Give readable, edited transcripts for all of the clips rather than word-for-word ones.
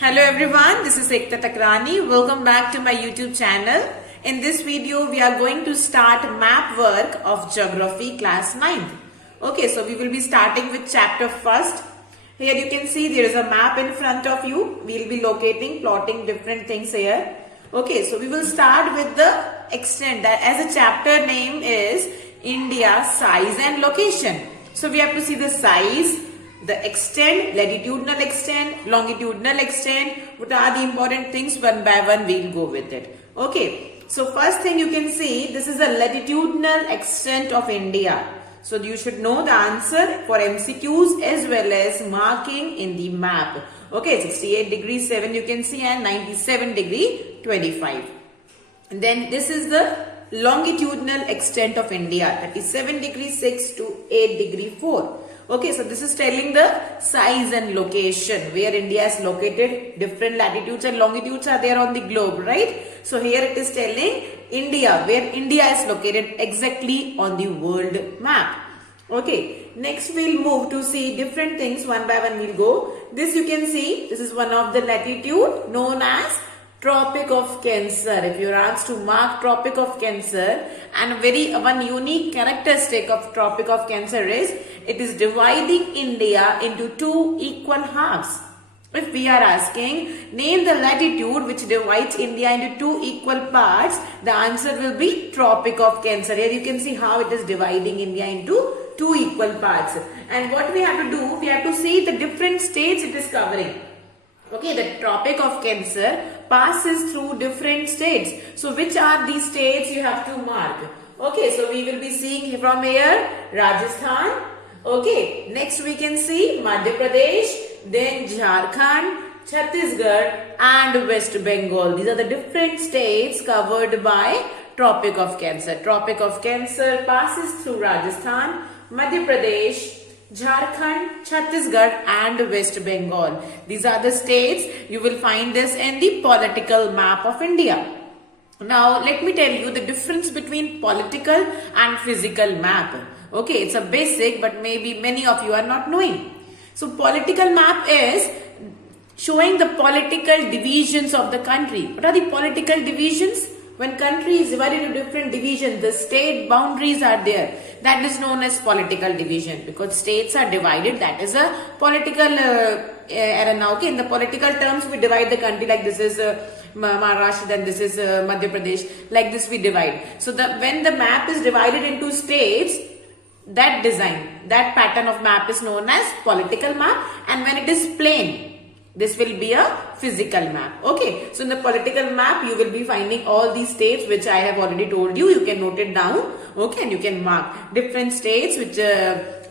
Hello everyone, this is Ekta Takrani. Welcome back to my YouTube channel. In this video, we are going to start map work of Geography class 9th. Okay, so we will be starting with chapter first. Here you can see there is a map in front of you. We will be locating, plotting different things here. Okay, so we will start with the extent that as a chapter name is India, size and location. So we have to see the size, the extent, latitudinal extent, longitudinal extent. What are the important things? One by one we'll go with it. Okay, so first thing you can see, this is the latitudinal extent of India. So you should know the answer for MCQs as well as marking in the map. Okay, 68 degree 7 you can see and 97 degree 25. And then this is the longitudinal extent of India, 37 degree 6 to 8 degree 4. Okay, so this is telling the size and location where India is located. Different latitudes and longitudes are there on the globe, right? So here it is telling India, where India is located exactly on the world map. Okay, next we'll move to see different things. One by one we'll go. This you can see, this is one of the latitude known as Tropic of Cancer. If you're asked to mark Tropic of Cancer, and one unique characteristic of Tropic of Cancer is it is dividing India into two equal halves. If we are asking name the latitude which divides India into two equal parts, the answer will be Tropic of Cancer. Here you can see how it is dividing India into two equal parts. And what we have to do, we have to see the different states it is covering. Okay, the Tropic of Cancer passes through different states. So which are these states you have to mark? Okay, so we will be seeing from here Rajasthan. Okay, next we can see Madhya Pradesh, then Jharkhand, Chhattisgarh and West Bengal. These are the different states covered by Tropic of Cancer. Tropic of Cancer passes through Rajasthan, Madhya Pradesh, Jharkhand, Chhattisgarh and West Bengal. These are the states. You will find this in the political map of India. Now let me tell you the difference between political and physical map. Okay, it's a basic but maybe many of you are not knowing. So political map is showing the political divisions of the country. What are the political divisions? When country is divided into different divisions, the state boundaries are there. That is known as political division because states are divided. That is a political arena. Okay, in the political terms, we divide the country like this is Maharashtra, then this is Madhya Pradesh. Like this we divide. So when the map is divided into states, that design, that pattern of map is known as political map. And when it is plain, this will be a physical map. Okay, so in the political map, you will be finding all these states which I have already told you. You can note it down. Okay, and you can mark different states which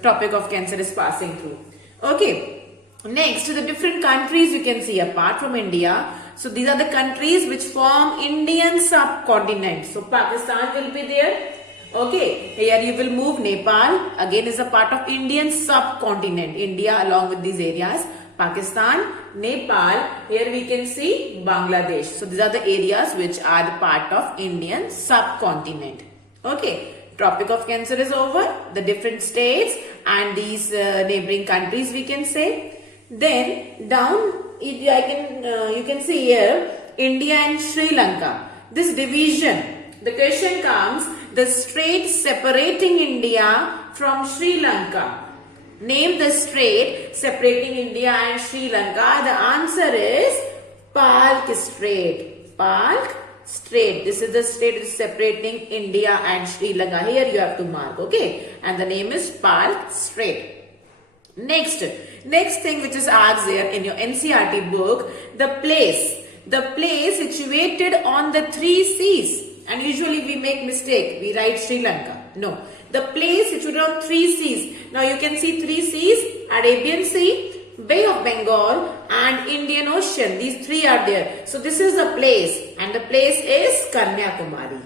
Tropic of Cancer is passing through. Okay, next to the different countries you can see apart from India. So these are the countries which form Indian subcontinent. So Pakistan will be there. Okay, here you will move Nepal. Again is a part of Indian subcontinent. India along with these areas. Pakistan, Nepal, here we can see Bangladesh. So these are the areas which are the part of Indian subcontinent. Okay, Tropic of Cancer is over. The different states and these neighboring countries we can say. Then down you can see here India and Sri Lanka. This division, the question comes, the strait separating India from Sri Lanka. Name the strait separating India and Sri Lanka. The answer is Palk Strait. Palk Strait. This is the strait separating India and Sri Lanka. Here you have to mark. Okay. And the name is Palk Strait. Next thing which is asked there in your NCERT book, the place situated on the three seas. And usually we make mistake. We write Sri Lanka. No. The place situated on three seas. Now you can see three seas, Arabian Sea, Bay of Bengal and Indian Ocean. These three are there. So this is the place and the place is Kanyakumari.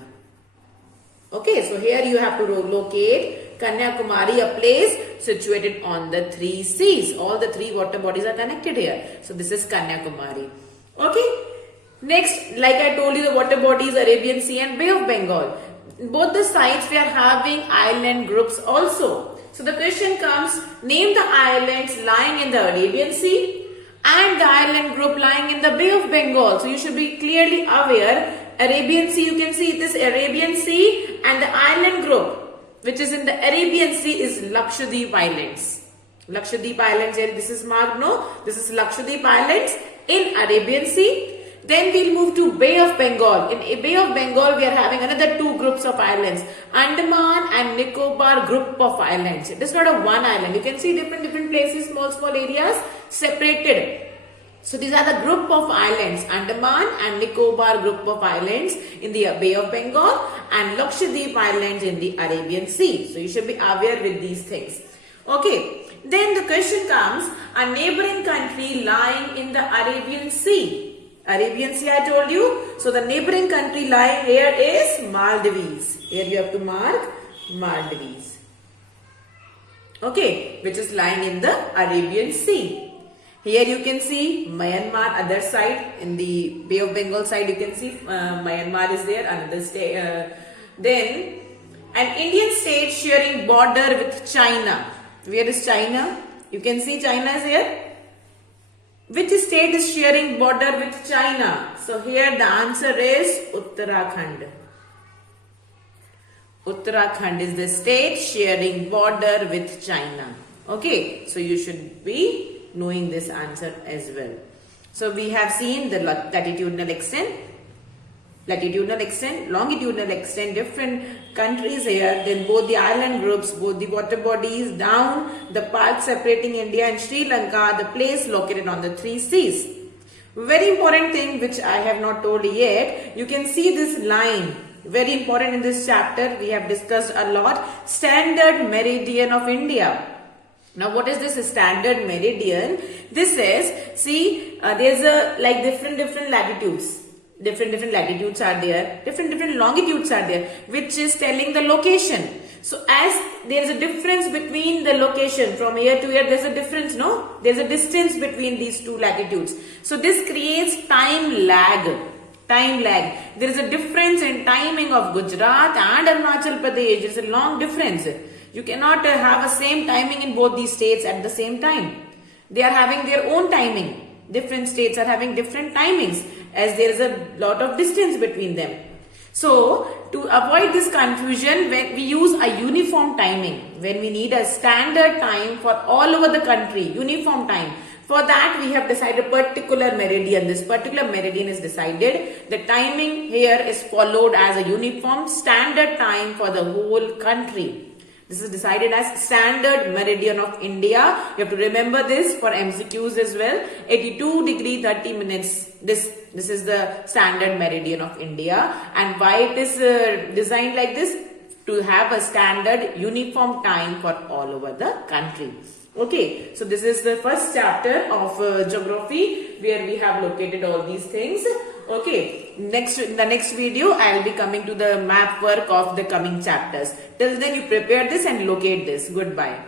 Okay, so here you have to locate Kanyakumari, a place situated on the three seas. All the three water bodies are connected here. So this is Kanyakumari. Okay, next like I told you the water bodies Arabian Sea and Bay of Bengal. Both the sides we are having island groups also. So the question comes, name the islands lying in the Arabian Sea, and the island group lying in the Bay of Bengal. So you should be clearly aware. Arabian Sea, you can see this Arabian Sea, and the island group which is in the Arabian Sea is Lakshadweep Islands. Lakshadweep Islands, this is marked, no? This is Lakshadweep Islands in Arabian Sea. Then we'll move to Bay of Bengal. In Bay of Bengal, we are having another two groups of islands. Andaman and Nicobar group of islands. It is not a one island. You can see different places, small areas separated. So these are the group of islands, Andaman and Nicobar group of islands in the Bay of Bengal and Lakshadweep Islands in the Arabian Sea. So you should be aware with these things. Okay. Then the question comes, a neighboring country lying in the Arabian Sea. Arabian Sea I told you. So the neighboring country lying here is Maldives. Here you have to mark Maldives. Okay. Which is lying in the Arabian Sea. Here you can see Myanmar, other side. In the Bay of Bengal side you can see Myanmar is there, another state. Then an Indian state sharing border with China. Where is China? You can see China is here. Which state is sharing border with China? So here the answer is Uttarakhand. Uttarakhand is the state sharing border with China. Okay, so you should be knowing this answer as well. So we have seen the latitudinal extent, longitudinal extent, different countries here, then both the island groups, both the water bodies, down the part separating India and Sri Lanka, the place located on the three seas. Very important thing which I have not told yet, you can see this line, very important in this chapter, we have discussed a lot, standard meridian of India. Now what is this standard meridian? This is, see, there's a like different latitudes. Different latitudes are there, different longitudes are there, which is telling the location. So as there is a difference between the location from here to here, there's a difference, no? There's a distance between these two latitudes. So this creates time lag. There is a difference in timing of Gujarat and Arunachal Pradesh. There's a long difference. You cannot have a same timing in both these states at the same time. They are having their own timing. Different states are having different timings as there is a lot of distance between them. So to avoid this confusion, when we use a uniform timing, when we need a standard time for all over the country, uniform time, for that we have decided a particular meridian. This particular meridian is decided. The timing here is followed as a uniform standard time for the whole country. This is decided as standard meridian of India. You have to remember this for MCQs as well. 82 degree 30 minutes. This is the standard meridian of India. And why it is designed like this? To have a standard uniform time for all over the country. Okay, so this is the first chapter of geography where we have located all these things. Okay, in the next video I will be coming to the map work of the coming chapters. Till then you prepare this and locate this. Goodbye.